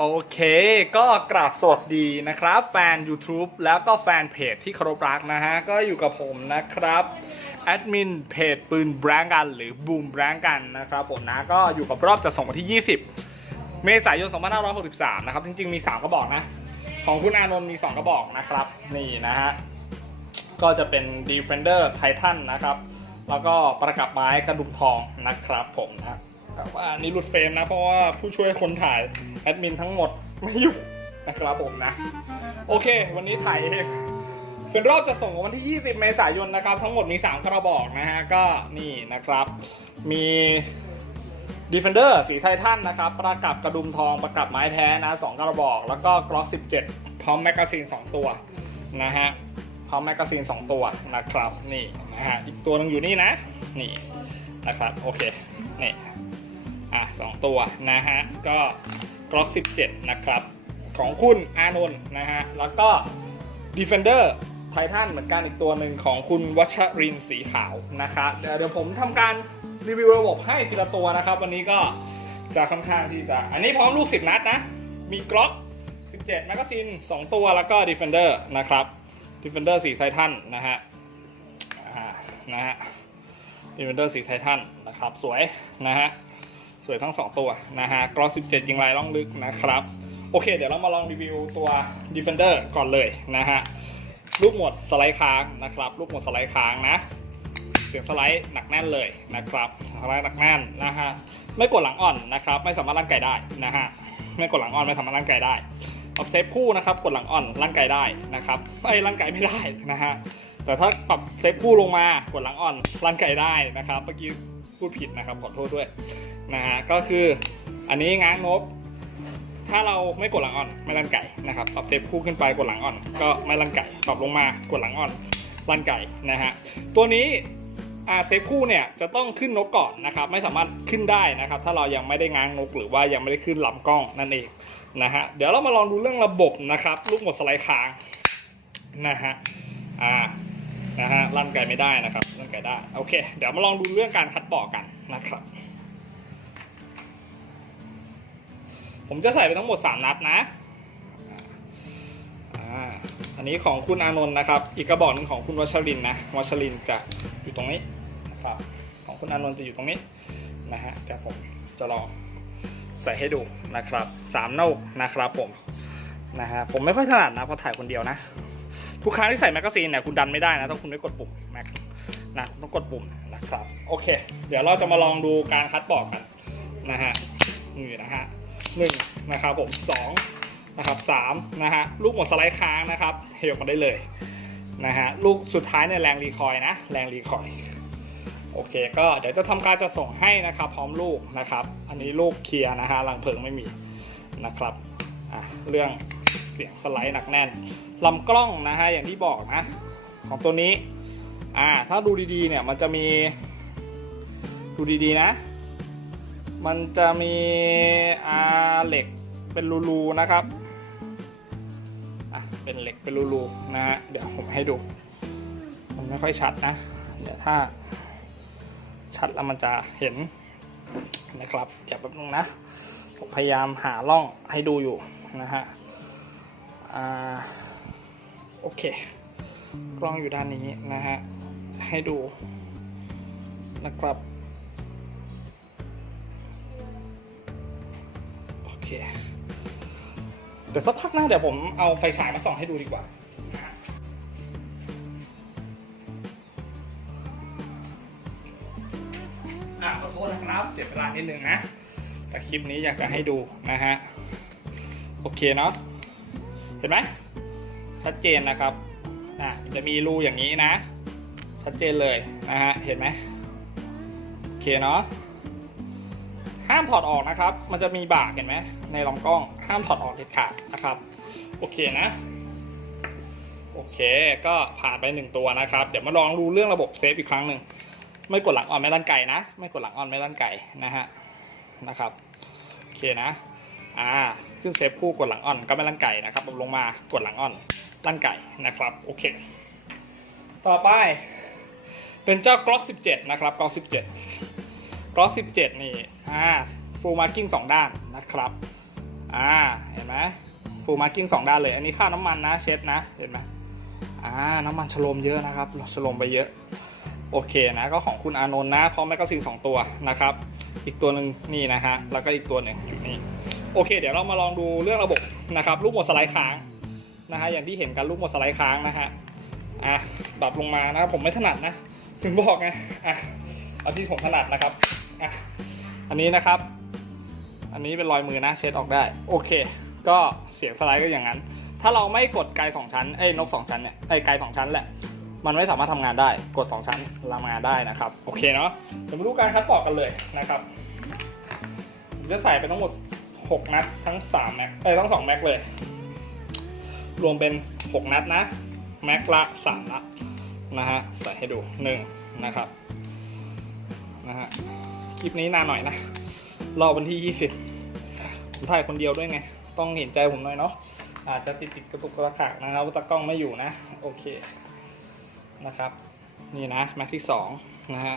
โอเค ก็กราบสวัสดีนะครับ แฟน YouTube แล้วก็แฟนเพจที่เคารพรักนะฮะ ก็อยู่กับผมนะครับ แอดมินเพจปืนแบรงกันหรือบูมแบรงกันนะครับผมนะ ก็อยู่กับรอบจะส่งวันที่ 20 เมษายน 2563 นะครับ จริงๆ มี 3 กระบอกนะ ของคุณอานนท์มี 2 กระบอกนะครับ นี่นะฮะ ก็จะเป็น Defender Titan นะครับ แล้วก็ประกับไม้กระดุมทองนะครับผมนะ แต่ว่าอันนี้หลุดเฟรมนะ เพราะว่าผู้ช่วยคนถ่ายแอดมินทั้งหมดไม่อยู่นะครับผมนะ โอเค วันนี้ถ่ายเองเป็นรอบจะส่งวันที่ 20 เมษายนนะครับ ทั้งหมดมี 3 กระบอกนะฮะ ก็นี่นะครับ มี Defender สีไททันนะครับ ประกับกระดุมทองประกับไม้แท้นะ 2 กระบอก แล้วก็ Glock 17 พร้อมแมกกาซีน 2 ตัวนะฮะ พร้อมแมกกาซีน 2 ตัวนะครับ นี่นะฮะ อีกตัวหนึงอยู่นี่นะ นี่นะครับ โอเค นี่ อะสองตัวนะฮะ ก็ Glock 17 นะครับ ของคุณอานนท์นะฮะ แล้วก็ Defender Titan เหมือนกันอีกตัวหนึ่งของคุณวัชรินสีขาวนะครับเดี๋ยวผมทำการรีวิวระบบให้ทีละตัวนะครับ วันนี้ก็จะค่อนข้างที่จะ อันนี้พร้อมลูก 10 นัดนะ มี Glock 17 แมกกาซีน2ตัวแล้วก็ Defender นะครับ Defender สีไททันนะฮะอ่านะฮะ Defender สีไททันนะครับ สวยนะฮะ สวยทั้ง 2 ตัวนะฮะกรอส17 ยิงลายล่องลึกนะครับ โอเค เดี๋ยวเรามาลองรีวิวตัว Defender ก่อนเลยนะฮะลูกหมดสไลด์ค้างนะครับลูกหมดสไลด์ค้างนะเสียงสไลด์หนักแน่นเลยนะครับสไลด์หนักแน่นนะฮะไม่กดหลังอ่อนนะครับไม่สามารถลั่นไกได้นะฮะไม่กดหลังอ่อนไม่สามารถลั่นไกได้ปรับเซฟคู่นะครับกดหลังอ่อนลั่นไกได้นะครับไอ้ลั่นไกไม่ได้นะฮะแต่ถ้าปรับเซฟคู่ลงมากดหลังอ่อนลั่นไกได้นะครับเมื่อกี้พูดผิดนะครับขอโทษด้วย นะฮะก็คืออันนี้ง้างนบ ถ้าเราไม่กดหลังอ่อนไม่ลั่นไก่นะครับปรับเซฟคู่ขึ้นไปกดหลังอ่อน ก็ไม่ลั่นไก่ปรับลงมากดหลังอ่อนลั่นไก่นะฮะตัวนี้อาเซฟคู่เนี่ยจะต้องขึ้นนกก่อนนะครับไม่สามารถขึ้นได้นะครับ ถ้าเรายังไม่ได้ง้างนกหรือว่ายังไม่ได้ขึ้นลำกล้องนั่นเองนะฮะเดี๋ยวเรามาลองดูเรื่องระบบนะครับลูกหมดสไลด์ค้างนะฮะอ่านะฮะลั่นไก่ไม่ได้นะครับลั่นไก่ได้โอเค เดี๋ยวมาลองดูเรื่องการคัดปอกกันนะครับ ผมจะใส่ไปทั้งหมด 3 นัดนะอันนี้ของคุณอานนท์นะครับ อีกกระบอกหนึงของคุณวัชรินนะ วัชรินจะอยู่ตรงนี้นะครับของคุณอานนท์จะอยู่ตรงนี้นะฮะเดี๋ยวผมจะลองใส่ให้ดูนะครับสามลูกนะครับผมนะฮะผมไม่ค่อยถนัดนะเพราะถ่ายคนเดียวนะ ทุกครั้งที่ใส่แมกกาซีนเนี่ยคุณดันไม่ได้นะต้องคุณได้กดปุ่มแม็กนะต้องกดปุ่มนะครับโอเค เดี๋ยวเราจะมาลองดูการคัดปอกกันนะฮะนี่นะฮะ หนึ่งนะครับผมสองนะครับสามนะฮะลูกหมดสไลด์ค้างนะครับเทออกมาได้เลยนะฮะลูกสุดท้ายเนี่ยแรงรีคอยนะแรงรีคอยล์โอเคก็เดี๋ยวจะทำการจะส่งให้นะครับพร้อมลูกนะครับ อันนี้ลูกเคลียร์นะฮะรังเพิงไม่มีนะครับอะเรื่องเสียงสไลด์หนักแน่นลำกล้องนะฮะอย่างที่บอกนะของตัวนี้อ่าถ้าดูดีๆเนี่ยมันจะมีดูดีๆนะ มันจะมีอาเหล็กเป็นรูๆนะครับอะเป็นเหล็กเป็นรูๆนะฮะเดี๋ยวผมให้ดู มันไม่ค่อยชัดนะ เดี๋ยวถ้าชัดแล้วมันจะเห็นนะครับเดี๋ยวแป๊บนึงนะผมพยายามหาร่องให้ดูอยู่นะฮะอ่าโอเค กล้องอยู่ด้านนี้นะฮะให้ดูนะครับ เค เดี๋ยวสักพักหน้าเดี๋ยวผมเอาไฟฉายมาส่องให้ดูดีกว่าอะขอโทษนะครับ เสียเวลานิดนึงนะแต่คลิปนี้อยากจะให้ดูนะฮะ โอเคเนาะ เห็นไหมชัดเจนนะครับ อะจะมีรูอย่างนี้นะ ชัดเจนเลยนะฮะ เห็นไหมโอเคเนาะ ห้ามถอดออกนะครับ มันจะมีบากเห็นไหมในลำกล้อง ห้ามถอดออกเด็ดขาดนะครับ โอเคนะ โอเค ก็ผ่านไปหนึ่งตัวนะครับ เดี๋ยวมาลองดูเรื่องระบบเซฟอีกครั้งหนึ่ง ไม่กดหลังอ่อนไม่ลั่นไก่นะ ไม่กดหลังอ่อนไม่ลั่นไก่นะฮะ นะครับ โอเคนะ อ่า ขึ้นเซฟคู่กดหลังอ่อนก็ไม่ลั่นไก่นะครับลงมากดหลังอ่อนลั่นไก่นะครับ โอเค ต่อไป เป็นเจ้ากล็อก17 นะครับกล็อก17 กล็อก17 นี่ อ่า ฟูลมาร์กิ้งสองด้านนะครับ อ่า เห็นไหมฟูลมาร์กิ้งสองด้านเลย อันนี้ค่าน้ำมันนะ เช็ดนะ เห็นไหมอ่า น้ำมันฉลมเยอะนะครับฉลมไปเยอะ โอเคนะ ก็ของคุณอานนท์นะ พร้อมแมกกาซีนสองตัวนะครับ อีกตัวหนึ่งนี่นะฮะ แล้วก็อีกตัวหนึ่งอยู่นี่ โอเค เดี๋ยวเรามาลองดูเรื่องระบบนะครับ ลูกหมดสไลด์ค้างนะฮะ อย่างที่เห็นกันลูกหมดสไลด์ค้างนะฮะ อะปรับลงมานะผมไม่ถนัดนะ ถึงบอกไง อะ เอาที่ผมถนัดนะครับ อะอันนี้นะครับ อันนี้เป็นรอยมือนะเช็ดออกได้ โอเค ก็เสียงสไลด์ก็อย่างนั้น ถ้าเราไม่กดไกลสองชั้นเอ้นกสองชั้นเนี่ยไอ้ไกลสองชั้นแหละมันไม่สามารถทำงานได้ กดสองชั้นทำงานได้นะครับ โอเคเนาะเดี๋ยวมาดูการคัดปอกกันเลยนะครับจะใส่ไปทั้งหมด 6 นัด ทั้ง3แม็กเอ้ยทั้ง 2 แม็กเลย รวมเป็น 6 นัดนะ แม็กละ 3 นัดนะฮะ ใส่ให้ดู 1 นะครับ นะฮะ คลิปนี้นานหน่อยนะ รอวันที่ 20 ผมถ่ายคนเดียวด้วยไง ต้องเห็นใจผมหน่อยเนาะ อาจจะติดติดๆกระตุกกระตักนะครับตากล้องไม่อยู่นะ โอเค นะครับ นี่นะ แม็กที่ 2 นะฮะ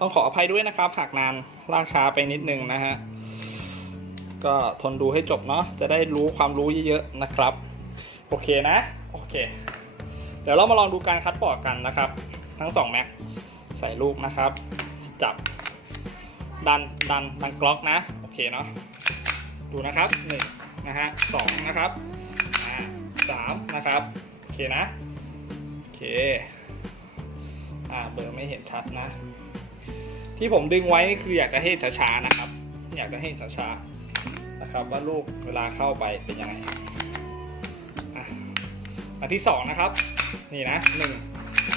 ต้องขออภัยด้วยนะครับ หากนานล่าช้าไปนิดนึงนะฮะ ก็ทนดูให้จบเนาะ จะได้รู้ความรู้เยอะๆนะครับ โอเคนะ โอเค เดี๋ยวเรามาลองดูการคัดปอกกันนะครับ ทั้ง2แม็กใส่ลูกนะครับ จับ ดันดันดันกล็อกนะโอเคเนาะดูนะครับหนึ่งนะฮะสองนะครับอ่าสามนะครับโอเคนะโอเคอ่าเบอร์ไม่เห็นชัดนะ ที่ผมดึงไว้นี่คืออยากจะให้ช้าๆนะครับ อยากจะให้ช้าๆนะครับ ว่าลูกเวลาเข้าไปเป็นยังไงอะอันที่สองนะครับ นี่นะหนึ่ง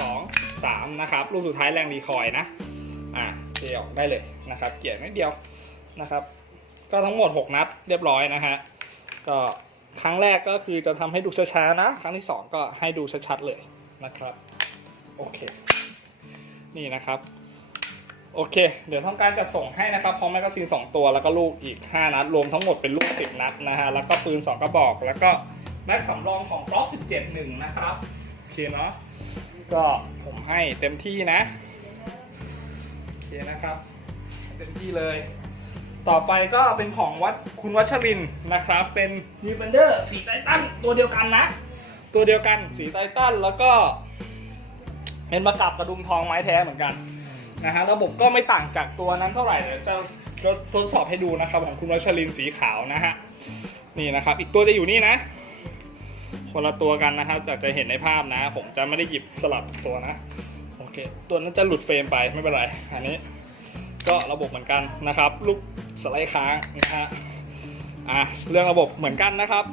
สองสามนะครับ ลูกสุดท้ายแรงรีคอยนะ ทออกได้เลยนะครับ เกี่ยนิดเดียวนะครับ ก็ทั้งหมด 6 นัดเรียบร้อยนะฮะก็ครั้งแรกก็คือจะทำให้ดูช้าๆนะ ครั้งที่ 2 ก็ให้ดูชัดๆเลยนะครับโอเค นี่นะครับ โอเค เดี๋ยวทำการจัดส่งให้นะครับพร้อมแมกกาซีน2ตัวแล้วก็ลูกอีก 5 นัด รวมทั้งหมดเป็นลูก 10 นัดนะฮะแล้วก็ปืน 2 กระบอก แล้วก็แม็กสำรองของกล็อก17 1 นะครับโอเคเนาะก็ผมให้เต็มที่นะ เคนะครับเต็มที่เลย ต่อไปก็เป็นของวัดคุณวัชรินนะครับ เป็นนิวเบนเดอร์สีไททันตัวเดียวกันนะ ตัวเดียวกันสีไททันแล้วก็เป็นประกับกระดุมทองไม้แท้เหมือนกันนะฮะระบบก็ไม่ต่างจากตัวนั้นเท่าไหร่เดี๋ยวจะจะทดสอบให้ดูนะครับของคุณวัชรินสีขาวนะฮะนี่นะครับ อีกตัวจะอยู่นี่นะ คนละตัวกันนะครับจากจะเห็นในภาพนะ ผมจะไม่ได้หยิบสลับตัวนะ เคตัวนั้นจะหลุดเฟรมไปไม่เป็นไร อันนี้ก็ระบบเหมือนกันนะครับ ลูกสไลด์ค้างนะฮะอะเรื่องระบบเหมือนกันนะครับ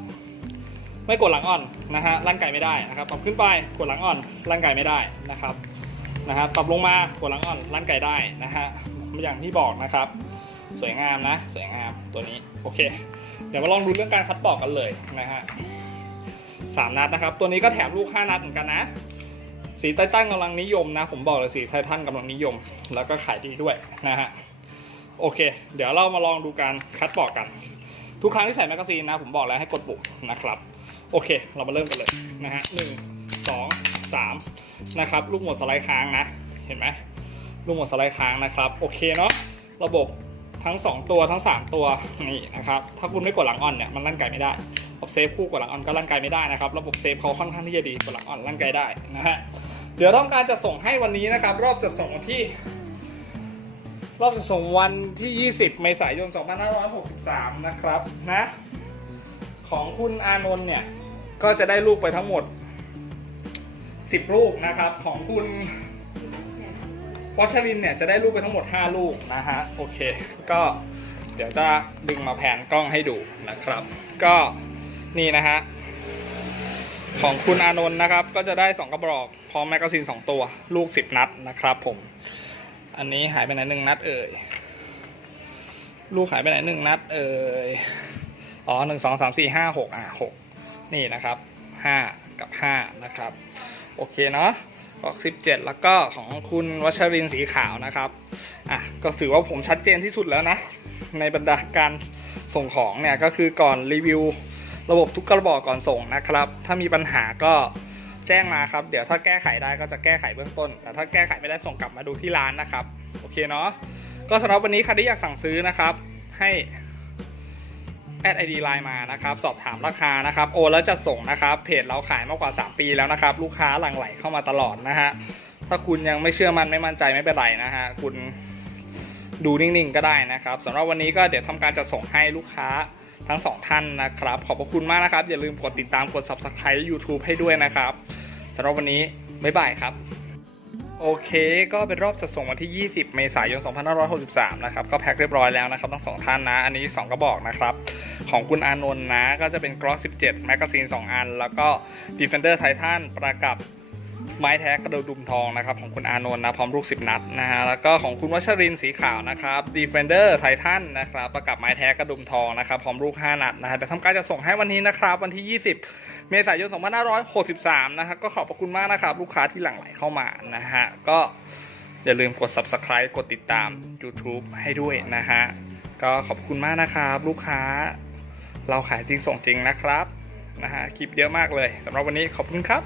ไม่กดหลังอ่อนนะฮะร่างไก่ไม่ได้นะครับปรับขึ้นไปกดหลังอ่อนร่างไก่ไม่ได้นะครับนะครับปรับลงมากดหลังอ่อนร่างไก่ได้นะฮะอย่างที่บอกนะครับ สวยงามนะ สวยงามตัวนี้โอเค เดี๋ยวมาลองดูเรื่องการคัดปอกกันเลยนะฮะสามนัดนะครับ ตัวนี้ก็แถมลูกห้านัดเหมือนกันนะ สีไททันกำลังนิยมนะ ผมบอกเลยสีไททันกำลังนิยม แล้วก็ขายดีด้วยนะฮะโอเค เดี๋ยวเรามาลองดูการคัดปอกกัน ทุกครั้งที่ใส่แมกกาซีนนะ ผมบอกแล้วให้กดปุ่มนะครับ โอเค เรามาเริ่มกันเลยนะฮะหนึ่งสองสามนะครับ ลูกหมดสไลด์ค้างนะ เห็นไหมลูกหมดสไลด์ค้างนะครับ โอเคเนาะระบบทั้ง 2 ตัวทั้ง 3 ตัวนี่นะครับ ถ้าคุณไม่กดหลังอ่อนเนี่ยมันลั่นไกไม่ได้ระบบเซฟคู่กดหลังอ่อนก็ลั่นไกไม่ได้นะครับ ระบบเซฟเขาค่อนข้างที่จะดีกดหลังอ่อนลั่นไกได้นะฮะ เดี๋ยวต้องการจะส่งให้วันนี้นะครับ รอบจะส่งที่ รอบจะส่งวันที่ 20 เมษายน 2563 นะครับนะ ของคุณอานนท์เนี่ย ก็จะได้ลูกไปทั้งหมด 10 ลูกนะครับ ของคุณวัชรินเนี่ยจะได้ลูกไปทั้งหมด 5 ลูกนะฮะโอเค ก็เดี๋ยวจะดึงมาแผนกล้องให้ดูนะครับ ก็นี่นะฮะ ของคุณอานนท์นะครับ ก็จะได้ 2 กระบอกพร้อมแมกกาซีน 2 ตัว ลูก 10 นัดนะครับผม อันนี้หายไปไหนหนึ่งนัดเอ่ย ลูกหายไปไหนหนึ่งนัดเอ่ย อ๋อหนึ่งสองสามสี่ห้าหกอะหกนี่นะครับห้ากับห้านะครับ โอเคเนาะบอกสิบเจ็ดแล้วก็ของคุณวัชรินสีขาวนะครับอะก็ถือว่าผมชัดเจนที่สุดแล้วนะ ในบรรดาการส่งของเนี่ยก็คือก่อนรีวิว ระบบทุกกระบอกก่อนส่งนะครับ ถ้ามีปัญหาก็แจ้งมาครับ เดี๋ยวถ้าแก้ไขได้ก็จะแก้ไขเบื้องต้น แต่ถ้าแก้ไขไม่ได้ส่งกลับมาดูที่ร้านนะครับ โอเคเนาะ ก็สำหรับวันนี้ใครที่อยากสั่งซื้อนะครับ ให้แอดไอดีไลน์มานะครับ สอบถามราคานะครับ โอแล้วจะส่งนะครับ เพจเราขายมากกว่า 3 ปีแล้วนะครับ ลูกค้าหลั่งไหลเข้ามาตลอดนะฮะ ถ้าคุณยังไม่เชื่อมันไม่มั่นใจไม่เป็นไรนะฮะ คุณดูนิ่งๆก็ได้นะครับสำหรับวันนี้ก็เดี๋ยวทำการจะส่งให้ลูกค้า ทั้งสองท่านนะครับ ขอบพระคุณมากนะครับ อย่าลืมกดติดตามกด subscribe YouTube ให้ด้วยนะครับสำหรับวันนี้บ๊ายบายครับ โอเคก็เป็นรอบจัดส่งวันที่ 20 เมษายน 2563 นะครับ ก็แพ็คเรียบร้อยแล้วนะครับทั้งสองท่านนะ อันนี้ 2 กระบอกนะครับ ของคุณอานนท์นะ ก็จะเป็น Glock 17 แมกกาซีน 2 อัน แล้วก็ Defender Titan ประกับ ไม้แท้กระดูดุมทองนะครับของคุณอานนท์นะพร้อมลูก 10 นัดนะฮะแล้วก็ของคุณวัชรินสีขาวนะครับ Defender Titan นะครับประกับไม้แท้กระดุมทองนะครับพร้อมลูก 5 นัดนะฮะแต่ทำการจะส่งให้วันนี้นะครับวันที่ 20 เมษายน 2563 นะครับก็ขอบพระคุณมากนะครับลูกค้าที่หลั่งไหลเข้ามานะฮะก็อย่าลืมกด subscribe กดติดตาม YouTube ให้ด้วยนะฮะก็ขอบคุณมากนะครับ ลูกค้า เราขายจริงส่งจริงนะครับนะฮะคลิปเยอะมากเลยสำหรับวันนี้ขอบคุณครับ